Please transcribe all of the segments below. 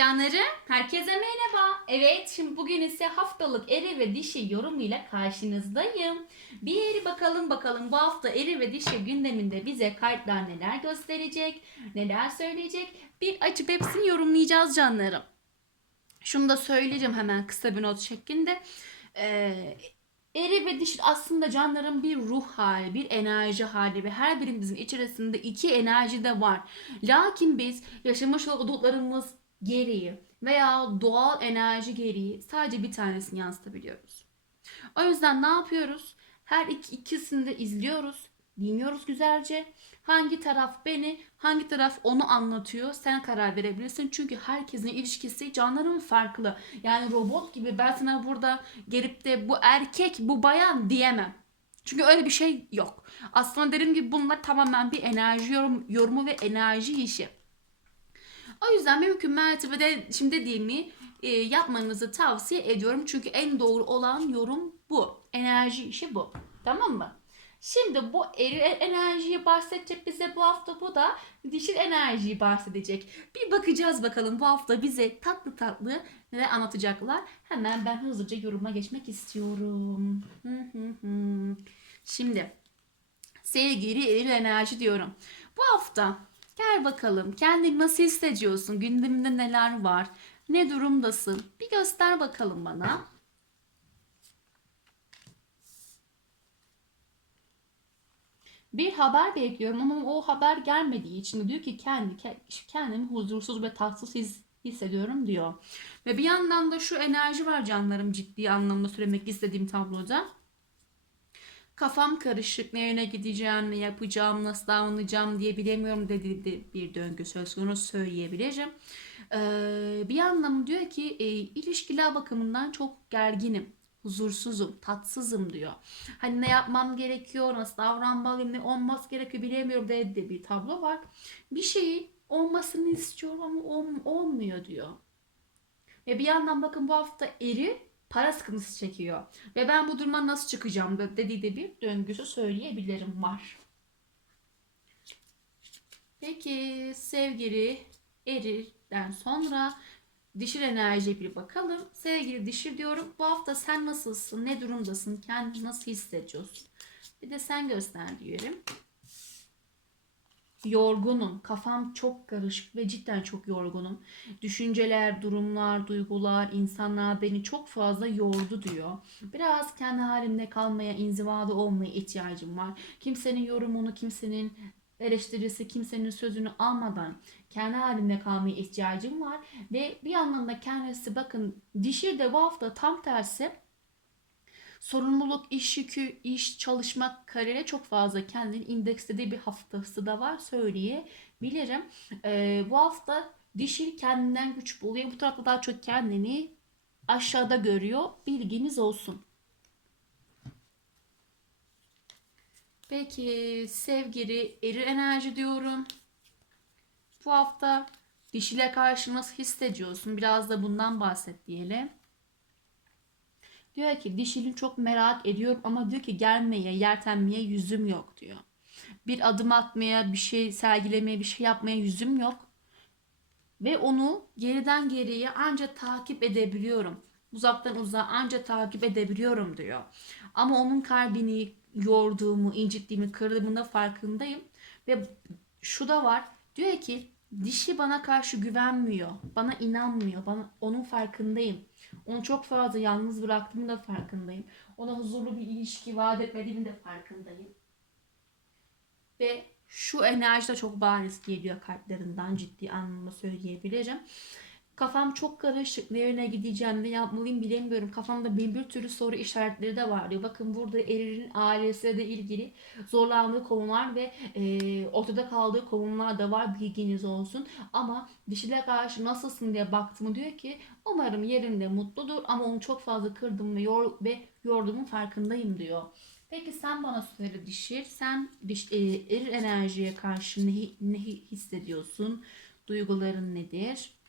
Canlarım, herkese merhaba. Evet, şimdi bugün ise haftalık eri ve dişi yorumuyla karşınızdayım. Bir eri bakalım bakalım bu hafta eri ve dişi gündeminde bize kartlar neler gösterecek, neler söyleyecek. Bir açıp hepsini yorumlayacağız canlarım. Şunu da söyleyeceğim hemen kısa bir not şeklinde. Ee, eri ve dişi aslında canların bir ruh hali, bir enerji hali ve her birimizin içerisinde iki enerji de var. Lakin biz yaşamış olduklarımız gereği veya doğal enerji gereği sadece bir tanesini yansıtabiliyoruz. O yüzden ne yapıyoruz? Her iki, ikisini de izliyoruz, dinliyoruz güzelce. Hangi taraf beni, hangi taraf onu anlatıyor sen karar verebilirsin. Çünkü herkesin ilişkisi canların farklı. Yani robot gibi ben sana burada gelip de bu erkek, bu bayan diyemem. Çünkü öyle bir şey yok. Aslında dediğim gibi bunlar tamamen bir enerji yorum, yorumu ve enerji işi. O yüzden mümkün mertebede şimdi dediğimi e, yapmanızı tavsiye ediyorum. Çünkü en doğru olan yorum bu. Enerji işi bu. Tamam mı? Şimdi bu eri enerjiyi bahsedecek bize bu hafta bu da dişil enerjiyi bahsedecek. Bir bakacağız bakalım bu hafta bize tatlı tatlı neler anlatacaklar. Hemen ben hızlıca yoruma geçmek istiyorum. Şimdi sevgili eril enerji diyorum. Bu hafta Gel bakalım kendini nasıl hissediyorsun? Gündeminde neler var? Ne durumdasın? Bir göster bakalım bana. Bir haber bekliyorum ama o haber gelmediği için diyor ki kendi kendimi huzursuz ve tatsız his, hissediyorum diyor. Ve bir yandan da şu enerji var canlarım ciddi anlamda söylemek istediğim tabloda. Kafam karışık, ne gideceğim, ne yapacağım, nasıl davranacağım diye bilemiyorum dediği bir döngü söz konusu söyleyebilirim. Ee, bir anlamı diyor ki e, ilişkiler bakımından çok gerginim, huzursuzum, tatsızım diyor. Hani ne yapmam gerekiyor, nasıl davranmalıyım, ne olması gerekiyor bilemiyorum dediği bir tablo var. Bir şeyi olmasını istiyorum ama olmuyor diyor. Ve bir yandan bakın bu hafta eri para sıkıntısı çekiyor. Ve ben bu durumdan nasıl çıkacağım dediği de bir döngüsü söyleyebilirim var. Peki sevgili erirden sonra dişil enerjiye bir bakalım. Sevgili dişil diyorum. Bu hafta sen nasılsın? Ne durumdasın? Kendini nasıl hissediyorsun? Bir de sen göster diyelim yorgunum. Kafam çok karışık ve cidden çok yorgunum. Düşünceler, durumlar, duygular, insanlar beni çok fazla yordu diyor. Biraz kendi halimde kalmaya, inzivada olmaya ihtiyacım var. Kimsenin yorumunu, kimsenin eleştirisi, kimsenin sözünü almadan kendi halimde kalmaya ihtiyacım var. Ve bir anlamda kendisi bakın dişi de bu hafta tam tersi Sorumluluk, iş yükü, iş, çalışmak, kariyere çok fazla kendini indekslediği bir haftası da var söyleyebilirim. Ee, bu hafta dişil kendinden güç buluyor. Bu tarafta daha çok kendini aşağıda görüyor. Bilginiz olsun. Peki sevgili eri enerji diyorum. Bu hafta dişile karşı nasıl hissediyorsun? Biraz da bundan bahset diyelim. Diyor ki dişini çok merak ediyorum ama diyor ki gelmeye, yertenmeye yüzüm yok diyor. Bir adım atmaya, bir şey sergilemeye, bir şey yapmaya yüzüm yok. Ve onu geriden geriye ancak takip edebiliyorum. Uzaktan uzağa ancak takip edebiliyorum diyor. Ama onun kalbini yorduğumu, incittiğimi, kırdığımın da farkındayım. Ve şu da var. Diyor ki dişi bana karşı güvenmiyor. Bana inanmıyor. Bana, onun farkındayım. Onu çok fazla yalnız bıraktığımın da farkındayım. Ona huzurlu bir ilişki vaat etmediğimin de farkındayım. Ve şu enerji de çok bariz geliyor kalplerinden ciddi anlamda söyleyebilirim. Kafam çok karışık. Ne gideceğim, ne yapmalıyım bilemiyorum. Kafamda bin bir türlü soru işaretleri de var diyor. Bakın burada Erir'in ailesiyle de ilgili zorlandığı konular ve e, ortada kaldığı konular da var. Bilginiz olsun. Ama dişile karşı nasılsın diye baktım diyor ki umarım yerinde mutludur ama onu çok fazla kırdım ve, yor, ve yorduğumun farkındayım diyor. Peki sen bana söyle dişir. Sen diş, e, erir enerjiye karşı ne, ne hissediyorsun? Duyguların nedir?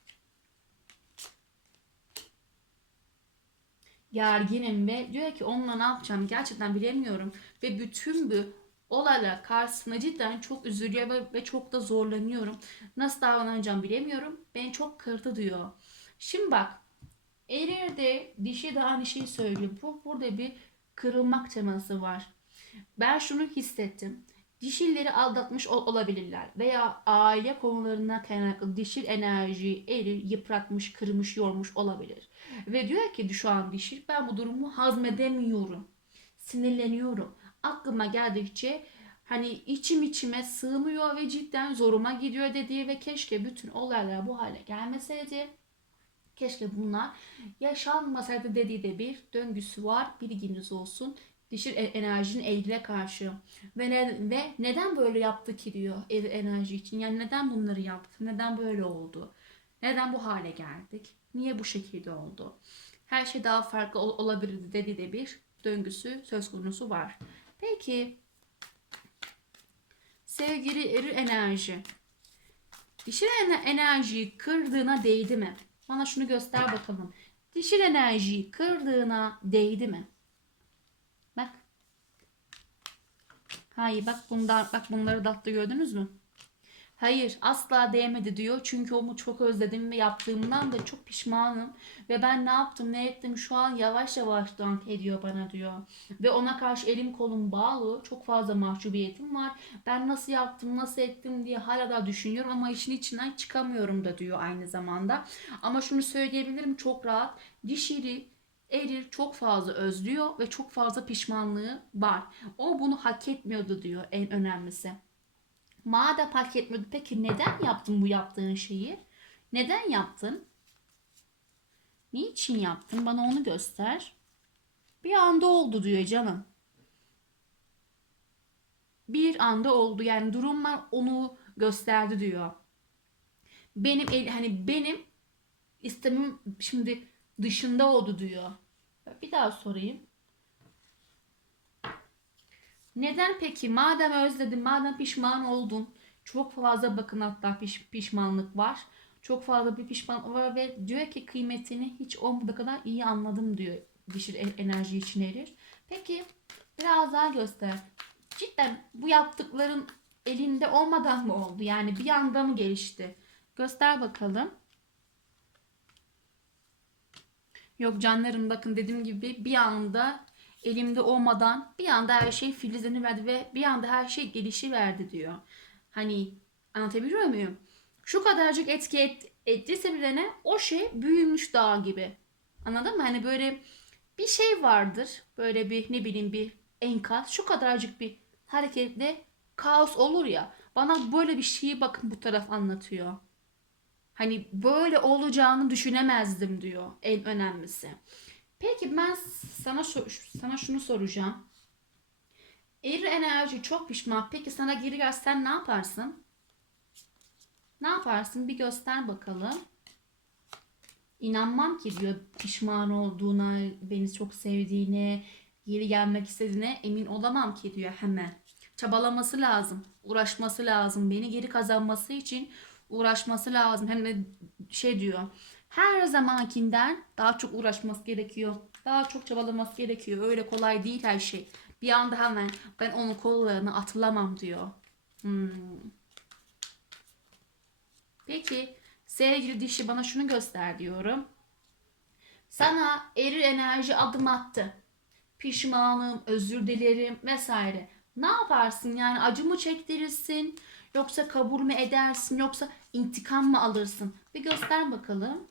Gerginim ve diyor ki onunla ne yapacağım gerçekten bilemiyorum ve bütün bu olaylar karşısında cidden çok üzülüyor ve, ve çok da zorlanıyorum. Nasıl davranacağım bilemiyorum. Beni çok kırdı diyor. Şimdi bak Erir de dişi de aynı şeyi söylüyor. Bu, burada bir kırılmak teması var. Ben şunu hissettim. Dişilleri aldatmış ol- olabilirler veya aile konularına kaynaklı dişil enerjiyi erir, yıpratmış, kırmış, yormuş olabilir. Ve diyor ki şu an dişil ben bu durumu hazmedemiyorum. Sinirleniyorum. Aklıma geldikçe hani içim içime sığmıyor ve cidden zoruma gidiyor dediği ve keşke bütün olaylar bu hale gelmeseydi. Keşke bunlar yaşanmasaydı dediği de bir döngüsü var. Bilginiz olsun. Dişil e- enerjinin Eylül'e karşı. Ve, ne- ve neden böyle yaptı ki diyor ev enerji için. Yani neden bunları yaptı? Neden böyle oldu? Neden bu hale geldik? Niye bu şekilde oldu? Her şey daha farklı ol- olabilirdi dediği de bir döngüsü söz konusu var. Peki sevgili eri enerji. Dişil ener- enerjiyi kırdığına değdi mi? Bana şunu göster bakalım. Dişil enerjiyi kırdığına değdi mi? Bak. Hayır bak bunlar bak bunları da attı gördünüz mü? Hayır asla değmedi diyor. Çünkü onu çok özledim ve yaptığımdan da çok pişmanım. Ve ben ne yaptım ne ettim şu an yavaş yavaş dank ediyor bana diyor. Ve ona karşı elim kolum bağlı. Çok fazla mahcubiyetim var. Ben nasıl yaptım nasıl ettim diye hala da düşünüyorum ama işin içinden çıkamıyorum da diyor aynı zamanda. Ama şunu söyleyebilirim çok rahat. Dişili Erir çok fazla özlüyor ve çok fazla pişmanlığı var. O bunu hak etmiyordu diyor en önemlisi. Madem hak etmiyordu peki neden yaptın bu yaptığın şeyi? Neden yaptın? Niçin yaptın? Bana onu göster. Bir anda oldu diyor canım. Bir anda oldu yani durumlar onu gösterdi diyor. Benim el, hani benim istemim şimdi dışında oldu diyor. Bir daha sorayım. Neden peki? Madem özledin, madem pişman oldun. Çok fazla bakın hatta piş, pişmanlık var. Çok fazla bir pişmanlık var ve diyor ki kıymetini hiç olmadığı kadar iyi anladım diyor. Dişil enerji için erir. Peki biraz daha göster. Cidden bu yaptıkların elinde olmadan mı oldu? Yani bir anda mı gelişti? Göster bakalım. Yok canlarım bakın dediğim gibi bir anda elimde olmadan bir anda her şey filizleniverdi ve bir anda her şey gelişi verdi diyor. Hani anlatabiliyor muyum? Şu kadarcık etki et, ettiyse bile ne o şey büyümüş dağ gibi. Anladın mı? Hani böyle bir şey vardır. Böyle bir ne bileyim bir enkaz. Şu kadarcık bir hareketle kaos olur ya. Bana böyle bir şeyi bakın bu taraf anlatıyor. Hani böyle olacağını düşünemezdim diyor en önemlisi. Peki ben sana sana şunu soracağım. Erir enerji çok pişman. Peki sana geri gelsen ne yaparsın? Ne yaparsın? Bir göster bakalım. İnanmam ki diyor pişman olduğuna, beni çok sevdiğine, geri gelmek istediğine emin olamam ki diyor hemen. Çabalaması lazım, uğraşması lazım. Beni geri kazanması için uğraşması lazım. Hem de şey diyor. Her zamankinden daha çok uğraşması gerekiyor. Daha çok çabalaması gerekiyor. Öyle kolay değil her şey. Bir anda hemen ben onun kollarını atılamam diyor. Hmm. Peki sevgili dişi bana şunu göster diyorum. Sana eril enerji adım attı. Pişmanım, özür dilerim vesaire. Ne yaparsın? Yani acı mı çektirirsin? Yoksa kabul mü edersin? Yoksa intikam mı alırsın? Bir göster bakalım.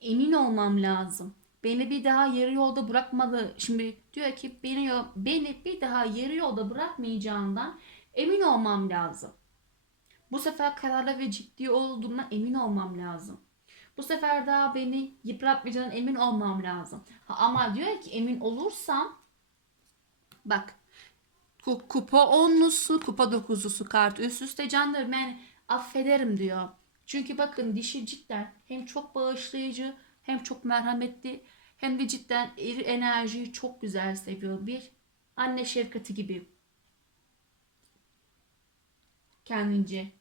Emin olmam lazım. Beni bir daha yarı yolda bırakmalı. Şimdi diyor ki beni beni bir daha yarı yolda bırakmayacağından emin olmam lazım. Bu sefer kararlı ve ciddi olduğuna emin olmam lazım. Bu sefer daha beni yıpratmayacağından emin olmam lazım. Ha, ama diyor ki emin olursam bak kupa onlusu, kupa dokuzlusu kart üst üste canlarım ben affederim diyor. Çünkü bakın dişi cidden hem çok bağışlayıcı hem çok merhametli hem de cidden eri enerjiyi çok güzel seviyor. Bir anne şefkati gibi kendince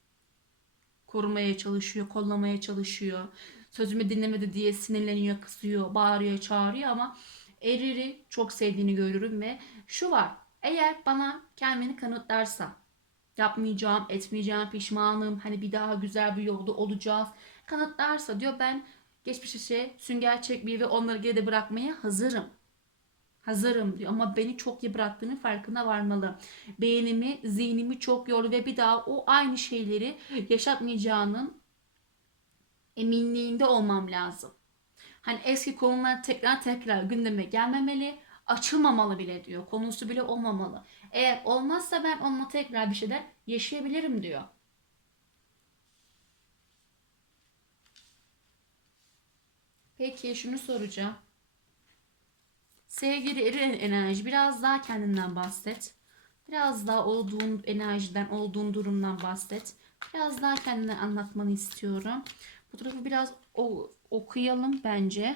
korumaya çalışıyor, kollamaya çalışıyor. Sözümü dinlemedi diye sinirleniyor, kızıyor, bağırıyor, çağırıyor ama eriri çok sevdiğini görürüm ve şu var. Eğer bana kendini kanıtlarsa yapmayacağım, etmeyeceğim, pişmanım, hani bir daha güzel bir yolda olacağız. Kanıtlarsa diyor ben geçmişe şey, sünger çekmeyi ve onları geride bırakmaya hazırım. Hazırım diyor ama beni çok yıprattığını farkına varmalı. Beynimi, zihnimi çok yordu ve bir daha o aynı şeyleri yaşatmayacağının eminliğinde olmam lazım. Hani eski konular tekrar tekrar gündeme gelmemeli, açılmamalı bile diyor. Konusu bile olmamalı. Eğer olmazsa ben onunla tekrar bir şeyler yaşayabilirim diyor. Peki şunu soracağım. Sevgili Erin enerji biraz daha kendinden bahset. Biraz daha olduğun enerjiden, olduğun durumdan bahset. Biraz daha kendinden anlatmanı istiyorum. Bu tarafı biraz okuyalım bence.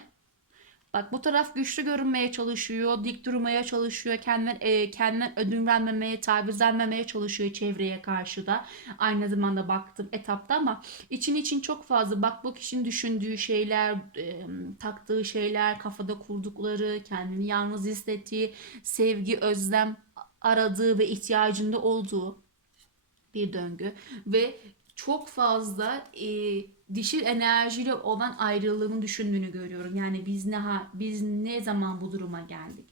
Bak bu taraf güçlü görünmeye çalışıyor, dik durmaya çalışıyor, kendinden, e, kendinden ödün vermemeye, taviz vermemeye çalışıyor çevreye karşı da. Aynı zamanda baktım etapta ama için için çok fazla bak bu kişinin düşündüğü şeyler, e, taktığı şeyler, kafada kurdukları, kendini yalnız hissettiği, sevgi, özlem aradığı ve ihtiyacında olduğu bir döngü ve çok fazla e, dişil enerjiyle olan ayrılığını düşündüğünü görüyorum. Yani biz ne ha, biz ne zaman bu duruma geldik?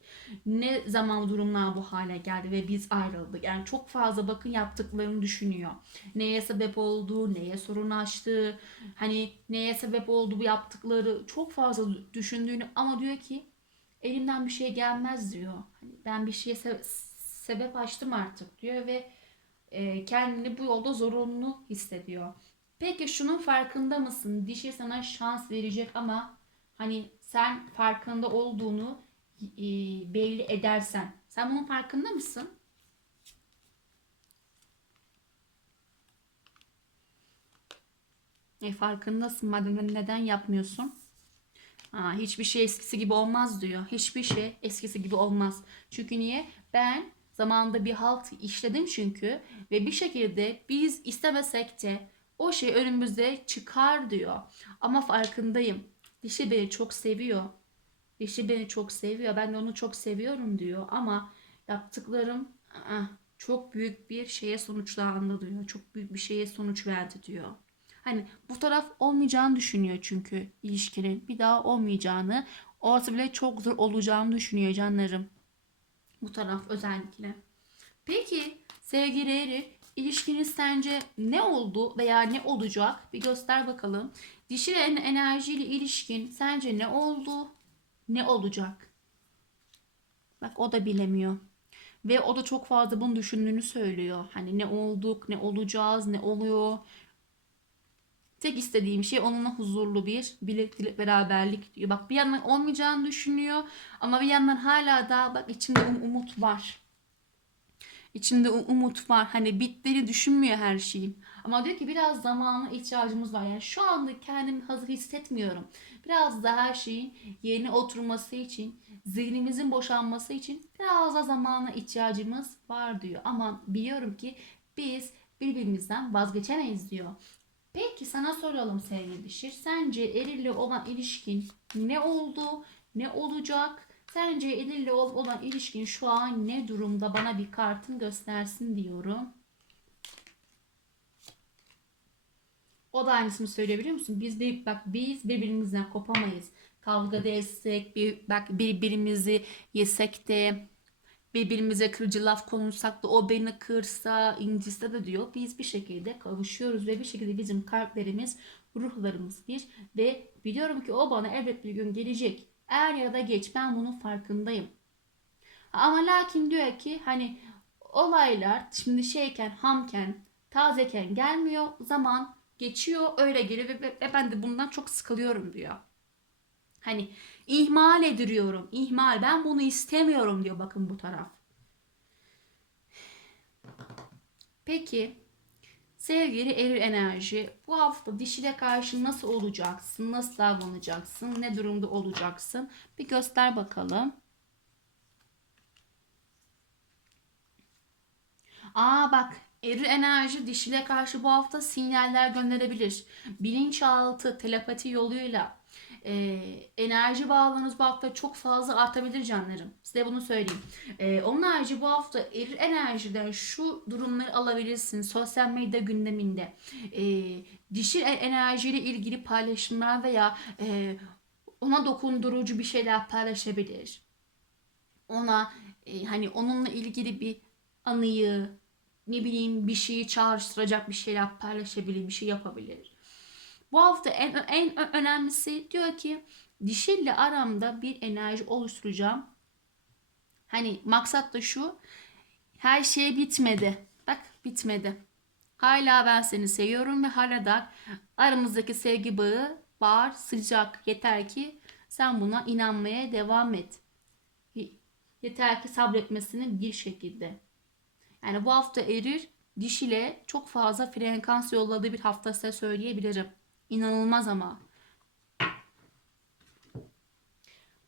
Ne zaman durumlar bu hale geldi ve biz ayrıldık? Yani çok fazla bakın yaptıklarını düşünüyor. Neye sebep oldu, neye sorun açtı, hani neye sebep oldu bu yaptıkları çok fazla düşündüğünü ama diyor ki elimden bir şey gelmez diyor. Hani ben bir şeye se- sebep açtım artık diyor ve e, kendini bu yolda zorunlu hissediyor. Peki şunun farkında mısın? Dişi sana şans verecek ama hani sen farkında olduğunu e, belli edersen. Sen bunun farkında mısın? E farkındasın madem neden yapmıyorsun? Aa, hiçbir şey eskisi gibi olmaz diyor. Hiçbir şey eskisi gibi olmaz. Çünkü niye? Ben zamanında bir halt işledim çünkü ve bir şekilde biz istemesek de o şey önümüze çıkar diyor. Ama farkındayım. Dişi beni çok seviyor. Dişi beni çok seviyor. Ben de onu çok seviyorum diyor. Ama yaptıklarım çok büyük bir şeye sonuçlandı diyor. Çok büyük bir şeye sonuç verdi diyor. Hani bu taraf olmayacağını düşünüyor çünkü ilişkinin bir daha olmayacağını, orta bile çok zor olacağını düşünüyor canlarım. Bu taraf özellikle. Peki sevgili Eri, ilişkiniz sence ne oldu veya ne olacak? Bir göster bakalım. Dişi en- enerjiyle ilişkin sence ne oldu? Ne olacak? Bak o da bilemiyor. Ve o da çok fazla bunu düşündüğünü söylüyor. Hani ne olduk, ne olacağız, ne oluyor. Tek istediğim şey onunla huzurlu bir birliktelik, beraberlik diyor. Bak bir yandan olmayacağını düşünüyor ama bir yandan hala da bak içinde um- umut var. İçinde um- umut var. Hani bittiğini düşünmüyor her şeyin. Ama diyor ki biraz zamana ihtiyacımız var. Yani şu anda kendimi hazır hissetmiyorum. Biraz da her şeyin yerine oturması için, zihnimizin boşanması için biraz da zamana ihtiyacımız var diyor. Ama biliyorum ki biz birbirimizden vazgeçemeyiz diyor. Peki sana soralım sevgili Dişir. Sence Eril'le olan ilişkin ne oldu? Ne olacak? Sence ol- olan ilişkin şu an ne durumda? Bana bir kartın göstersin diyorum. O da aynısını söyleyebiliyor musun? Biz de bak biz birbirimizden kopamayız. Kavga etsek, bir, bak birbirimizi yesek de birbirimize kırıcı laf konuşsak da o beni kırsa, incitse de diyor. Biz bir şekilde kavuşuyoruz ve bir şekilde bizim kalplerimiz, ruhlarımız bir ve biliyorum ki o bana elbet bir gün gelecek. Er ya da geç ben bunun farkındayım. Ama lakin diyor ki hani olaylar şimdi şeyken, hamken, tazeken gelmiyor. Zaman geçiyor öyle geliyor ve, ve ben de bundan çok sıkılıyorum diyor. Hani ihmal ediliyorum. ihmal. Ben bunu istemiyorum diyor bakın bu taraf. Peki sevgili eril enerji bu hafta dişile karşı nasıl olacaksın? Nasıl davranacaksın? Ne durumda olacaksın? Bir göster bakalım. Aa bak eril enerji dişile karşı bu hafta sinyaller gönderebilir. Bilinçaltı telepati yoluyla e, enerji bağlarınız bu hafta çok fazla artabilir canlarım. Size bunu söyleyeyim. E, onun harici bu hafta erir enerjiden şu durumları alabilirsin. Sosyal medya gündeminde. E, dişil e- enerjiyle ilgili paylaşımlar veya e, ona dokundurucu bir şeyler paylaşabilir. Ona e, hani onunla ilgili bir anıyı ne bileyim bir şeyi çağrıştıracak bir şeyler paylaşabilir, bir şey yapabilir. Bu hafta en, en önemlisi diyor ki dişille aramda bir enerji oluşturacağım. Hani maksat da şu. Her şey bitmedi. Bak bitmedi. Hala ben seni seviyorum ve hala da aramızdaki sevgi bağı var, sıcak. Yeter ki sen buna inanmaya devam et. Ye- Yeter ki sabretmesini bir şekilde. Yani bu hafta erir diş ile çok fazla frekans yolladığı bir hafta size söyleyebilirim. İnanılmaz ama.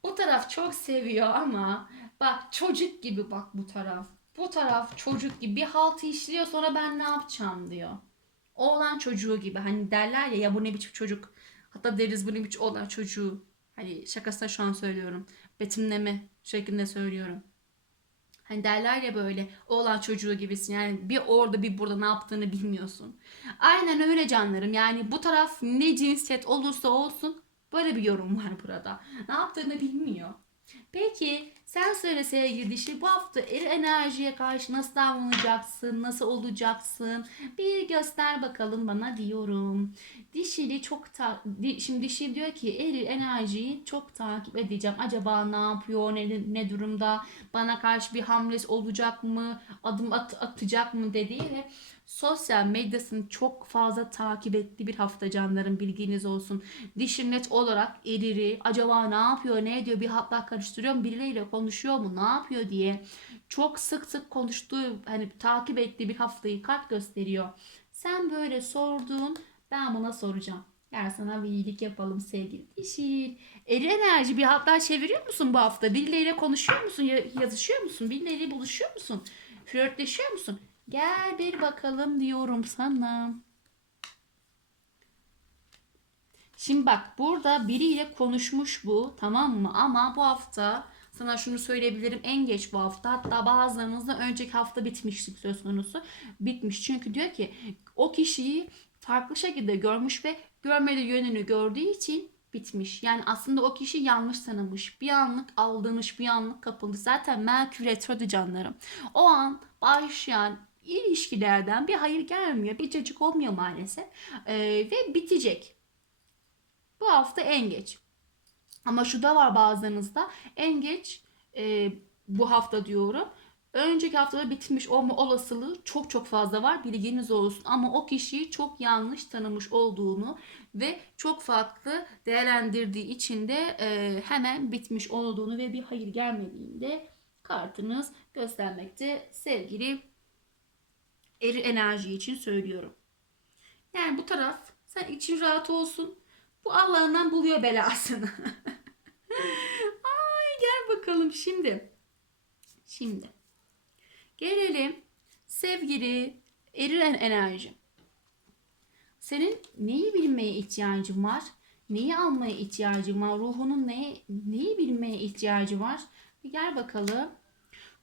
Bu taraf çok seviyor ama bak çocuk gibi bak bu taraf. Bu taraf çocuk gibi bir halt işliyor sonra ben ne yapacağım diyor. Oğlan çocuğu gibi hani derler ya ya bu ne biçim çocuk. Hatta deriz bu ne biçim oğlan çocuğu. Hani şakasına şu an söylüyorum. Betimleme şeklinde söylüyorum. Hani derler ya böyle oğlan çocuğu gibisin. Yani bir orada bir burada ne yaptığını bilmiyorsun. Aynen öyle canlarım. Yani bu taraf ne cinsiyet olursa olsun böyle bir yorum var burada. Ne yaptığını bilmiyor. Peki sen söyle sevgili dişi bu hafta eri enerjiye karşı nasıl davranacaksın, nasıl olacaksın? Bir göster bakalım bana diyorum. Dişili çok ta di- şimdi dişi diyor ki eri enerjiyi çok takip edeceğim. Acaba ne yapıyor, ne, ne durumda, bana karşı bir hamlesi olacak mı, adım at, atacak mı dediği sosyal medyasını çok fazla takip ettiği bir hafta canlarım bilginiz olsun. Dişi net olarak eriri, acaba ne yapıyor, ne ediyor, bir hatlar karıştırıyor mu, birileriyle konuşuyor mu, ne yapıyor diye çok sık sık konuştuğu, hani takip ettiği bir haftayı kart gösteriyor. Sen böyle sorduğun, ben buna soracağım. Gel sana bir iyilik yapalım sevgili dişil. Eri enerji bir hatlar çeviriyor musun bu hafta? Birileriyle konuşuyor musun? Ya- Yazışıyor musun? Birileriyle buluşuyor musun? Flörtleşiyor musun? Gel bir bakalım diyorum sana. Şimdi bak burada biriyle konuşmuş bu tamam mı? Ama bu hafta sana şunu söyleyebilirim en geç bu hafta hatta bazılarınızda önceki hafta bitmiştik söz konusu. Bitmiş çünkü diyor ki o kişiyi farklı şekilde görmüş ve görmeli yönünü gördüğü için bitmiş. Yani aslında o kişi yanlış tanımış. Bir anlık aldanış, bir anlık kapıldı. Zaten Merkür Retro'du canlarım. O an başlayan ilişkilerden bir hayır gelmiyor. Bir cacık olmuyor maalesef. Ee, ve bitecek. Bu hafta en geç. Ama şu da var bazılarınızda en geç e, bu hafta diyorum. Önceki haftada bitmiş olma olasılığı çok çok fazla var. Bilginiz olsun. Ama o kişiyi çok yanlış tanımış olduğunu ve çok farklı değerlendirdiği için de e, hemen bitmiş olduğunu ve bir hayır gelmediğinde kartınız göstermekte sevgili eri enerji için söylüyorum. Yani bu taraf sen için rahat olsun. Bu Allah'ından buluyor belasını. Ay gel bakalım şimdi. Şimdi. Gelelim sevgili erilen enerji. Senin neyi bilmeye ihtiyacın var? Neyi almaya ihtiyacın var? Ruhunun neyi, neyi bilmeye ihtiyacı var? Bir gel bakalım.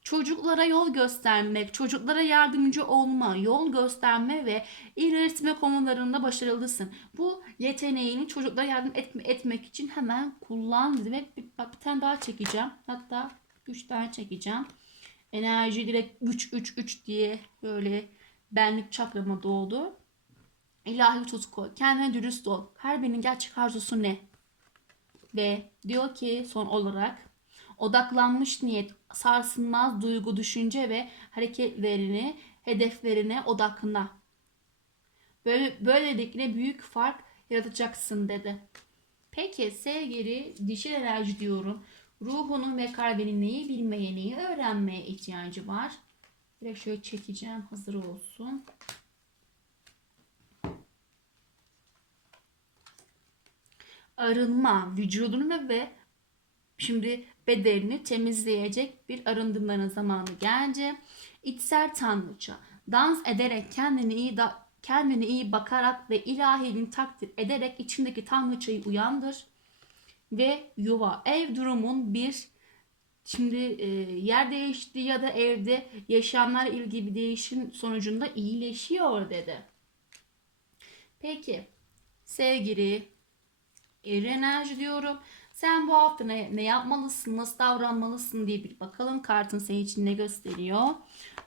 Çocuklara yol göstermek, çocuklara yardımcı olma, yol gösterme ve ilerletme konularında başarılısın. Bu yeteneğini çocuklara yardım etme, etmek için hemen kullan demek. Bir, bir tane daha çekeceğim. Hatta 3 tane çekeceğim. Enerji direkt 3 3 3 diye böyle benlik çakrama doldu. İlahi tutku. Kendine dürüst ol. Her birinin gerçek arzusu ne? Ve diyor ki son olarak odaklanmış niyet, sarsılmaz duygu, düşünce ve hareketlerini, hedeflerine odakla. Böyle, böylelikle büyük fark yaratacaksın dedi. Peki sevgili dişil enerji diyorum. Ruhunun ve kalbinin neyi bilmeye, neyi öğrenmeye ihtiyacı var? Direkt şöyle çekeceğim hazır olsun. Arınma, vücudunu ve Şimdi bedenini temizleyecek bir arındırmanın zamanı geldi. İçsel tanrıça. Dans ederek kendini iyi da kendini iyi bakarak ve ilahiliğini takdir ederek içindeki tanrıçayı uyandır. ve yuva. Ev durumun bir şimdi e, yer değişti ya da evde yaşamlar ilgili bir değişim sonucunda iyileşiyor dedi. Peki sevgili enerji diyorum. Sen bu hafta ne, ne yapmalısın, nasıl davranmalısın diye bir bakalım kartın senin için ne gösteriyor.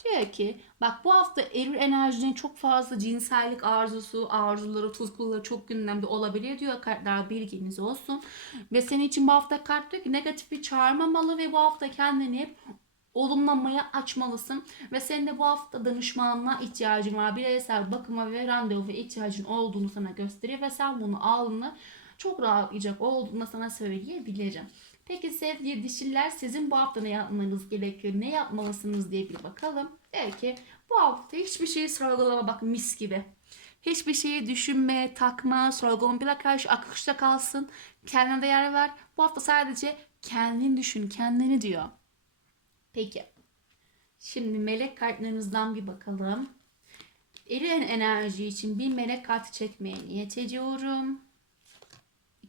Diyor ki bak bu hafta eril enerjinin çok fazla cinsellik arzusu, arzuları, tutkuları çok gündemde olabilir diyor kartlar bilginiz olsun. Ve senin için bu hafta kart diyor ki negatifi çağırmamalı ve bu hafta kendini hep olumlamaya açmalısın. Ve senin de bu hafta danışmanlığa ihtiyacın var. Bireysel bakıma ve randevu ihtiyacın olduğunu sana gösteriyor ve sen bunu aldığını çok rahatlayacak olduğunu sana söyleyebilirim. Peki sevgili dişiler sizin bu hafta ne yapmanız gerekiyor? Ne yapmalısınız diye bir bakalım. Der ki bu hafta hiçbir şeyi sorgulama bak mis gibi. Hiçbir şeyi düşünme, takma, sorgulama bile karşı akışta kalsın. Kendine değer ver. Bu hafta sadece kendini düşün, kendini diyor. Peki. Şimdi melek kartlarınızdan bir bakalım. Eren enerji için bir melek kartı çekmeye niyet ediyorum.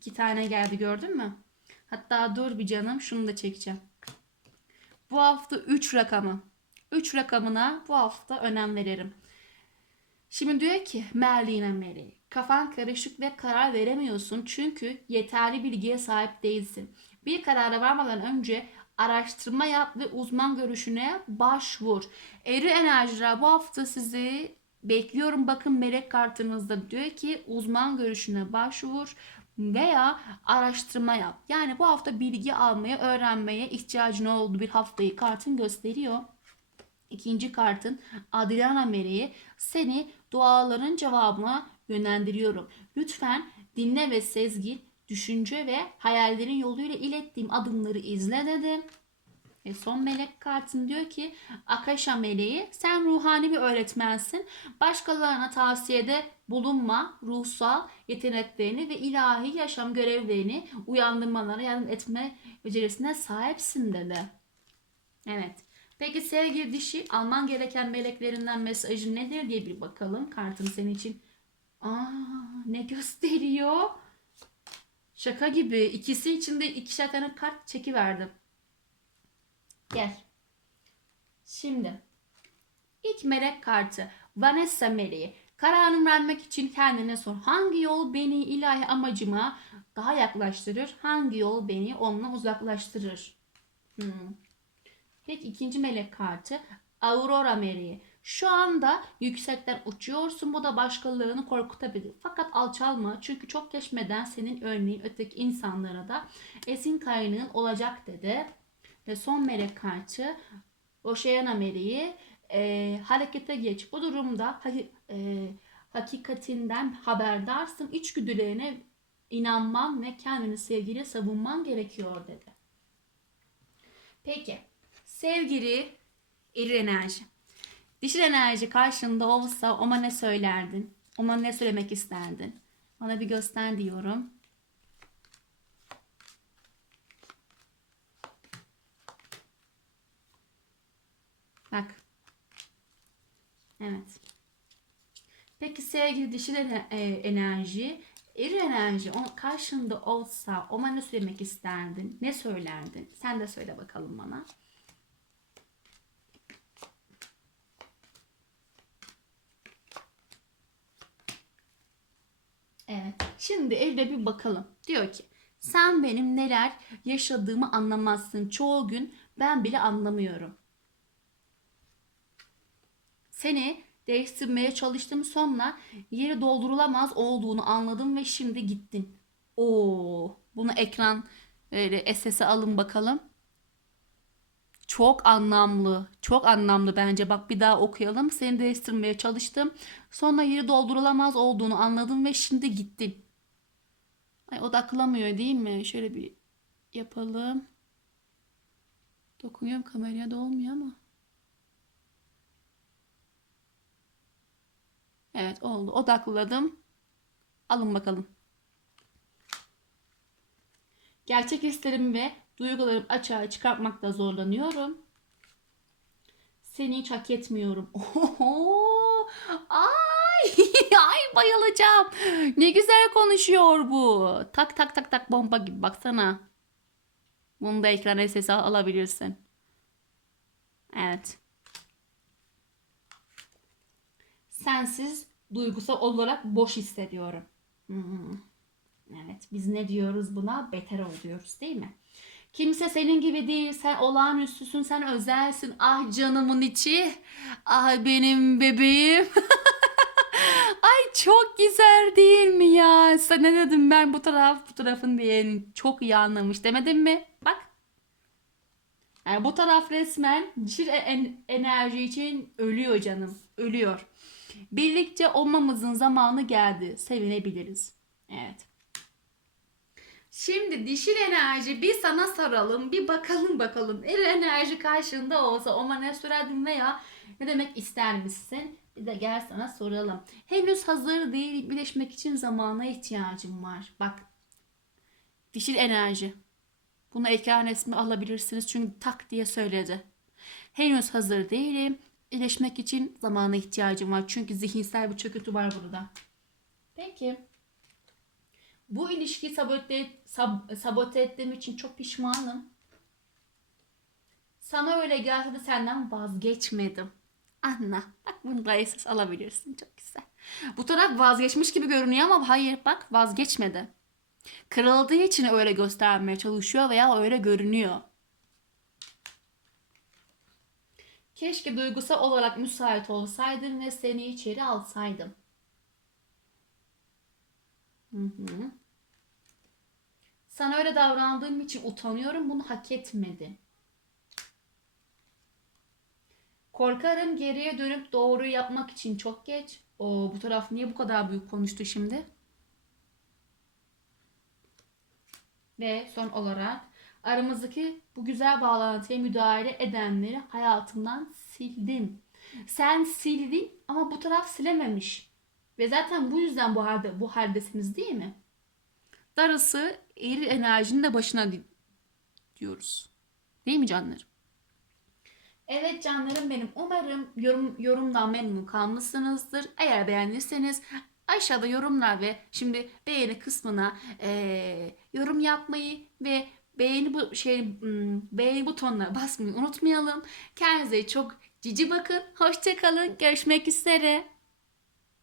İki tane geldi gördün mü? Hatta dur bir canım şunu da çekeceğim. Bu hafta 3 rakamı. 3 rakamına bu hafta önem veririm. Şimdi diyor ki Merlin Mary. Kafan karışık ve karar veremiyorsun çünkü yeterli bilgiye sahip değilsin. Bir karara varmadan önce araştırma yap ve uzman görüşüne başvur. Eri enerjiler bu hafta sizi bekliyorum. Bakın melek kartınızda diyor ki uzman görüşüne başvur veya araştırma yap. Yani bu hafta bilgi almaya, öğrenmeye ihtiyacın olduğu bir haftayı kartın gösteriyor. İkinci kartın Adriana Mary'i seni duaların cevabına yönlendiriyorum. Lütfen dinle ve sezgin, düşünce ve hayallerin yoluyla ilettiğim adımları izle dedim. Ve son melek kartın diyor ki Akasha meleği sen ruhani bir öğretmensin. Başkalarına tavsiyede bulunma, ruhsal yeteneklerini ve ilahi yaşam görevlerini uyandırmalara yardım etme becerisine sahipsin dedi. Evet. Peki sevgili dişi alman gereken meleklerinden mesajı nedir diye bir bakalım. Kartın senin için. Aa, ne gösteriyor? Şaka gibi. İkisi için de ikişer tane kart çekiverdim. Gel. Şimdi ilk melek kartı Vanessa meleği. Kararını vermek için kendine sor. Hangi yol beni ilahi amacıma daha yaklaştırır? Hangi yol beni onunla uzaklaştırır? Hmm. Peki ikinci melek kartı Aurora meleği. Şu anda yüksekten uçuyorsun. Bu da başkalarını korkutabilir. Fakat alçalma. Çünkü çok geçmeden senin örneğin öteki insanlara da esin kaynağın olacak dedi. Ve son melek kartı Oşeyana meleği e, harekete geç. Bu durumda e, hakikatinden haberdarsın. İçgüdülerine inanman ve kendini sevgiyle savunman gerekiyor dedi. Peki. Sevgili eril enerji. Dişil enerji karşında olsa ona ne söylerdin? Ona ne söylemek isterdin? Bana bir göster diyorum. Bak. Evet. Peki sevgili dişil enerji, eri enerji karşında olsa ona ne söylemek isterdin? Ne söylerdin? Sen de söyle bakalım bana. Evet. Şimdi evde bir bakalım. Diyor ki sen benim neler yaşadığımı anlamazsın. Çoğu gün ben bile anlamıyorum. Seni değiştirmeye çalıştım sonra yeri doldurulamaz olduğunu anladım ve şimdi gittin. Oo, bunu ekran böyle SS'e alın bakalım. Çok anlamlı. Çok anlamlı bence. Bak bir daha okuyalım. Seni değiştirmeye çalıştım. Sonra yeri doldurulamaz olduğunu anladım ve şimdi gittin. Ay odaklamıyor değil mi? Şöyle bir yapalım. Dokunuyorum kameraya da olmuyor ama. Evet oldu. Odakladım. Alın bakalım. Gerçek hislerim ve duygularım açığa çıkartmakta zorlanıyorum. Seni hiç hak etmiyorum. Ay, ay bayılacağım. Ne güzel konuşuyor bu. Tak tak tak tak bomba gibi baksana. Bunu da ekrana sesi alabilirsin. Evet. Sensiz duygusal olarak boş hissediyorum. Hmm. Evet biz ne diyoruz buna? Beter ol diyoruz değil mi? Kimse senin gibi değil. Sen olağanüstüsün, sen özelsin. Ah canımın içi. Ah benim bebeğim. Ay çok güzel değil mi ya? Sana ne dedim ben bu taraf bu tarafın diye çok iyi anlamış demedim mi? Bak. Yani bu taraf resmen dişil en- enerji için ölüyor canım. Ölüyor. Birlikte olmamızın zamanı geldi. Sevinebiliriz. Evet. Şimdi dişil enerji bir sana saralım, bir bakalım bakalım. Er enerji karşında olsa ona ne sorardın veya ne demek ister misin? Bir de gel sana soralım. Henüz hazır değil, birleşmek için zamana ihtiyacım var. Bak, dişil enerji. Bunu ekran resmi alabilirsiniz çünkü tak diye söyledi. Henüz hazır değilim, birleşmek için zamana ihtiyacım var. Çünkü zihinsel bir çöküntü var burada. Peki. Bu ilişkiyi sabote, sab- sabote ettiğim için çok pişmanım. Sana öyle gelse de senden vazgeçmedim. Anla. Bak bunu da esas alabilirsin. Çok güzel. Bu taraf vazgeçmiş gibi görünüyor ama hayır bak vazgeçmedi. Kırıldığı için öyle göstermeye çalışıyor veya öyle görünüyor. Keşke duygusal olarak müsait olsaydım ve seni içeri alsaydım. Hı hı. Sana öyle davrandığım için utanıyorum. Bunu hak etmedi. Korkarım geriye dönüp doğru yapmak için çok geç. O bu taraf niye bu kadar büyük konuştu şimdi? Ve son olarak aramızdaki bu güzel bağlantıya müdahale edenleri hayatımdan sildim. Sen sildin ama bu taraf silememiş. Ve zaten bu yüzden bu halde bu haldesiniz değil mi? Darısı eril enerjinin de başına di- diyoruz. Değil mi canlarım? Evet canlarım benim. Umarım yorum, yorumdan memnun kalmışsınızdır. Eğer beğendiyseniz aşağıda yorumlar ve şimdi beğeni kısmına eee, yorum yapmayı ve beğeni bu şey hmm, beğeni butonuna basmayı unutmayalım. Kendinize çok cici bakın. Hoşçakalın. Görüşmek üzere.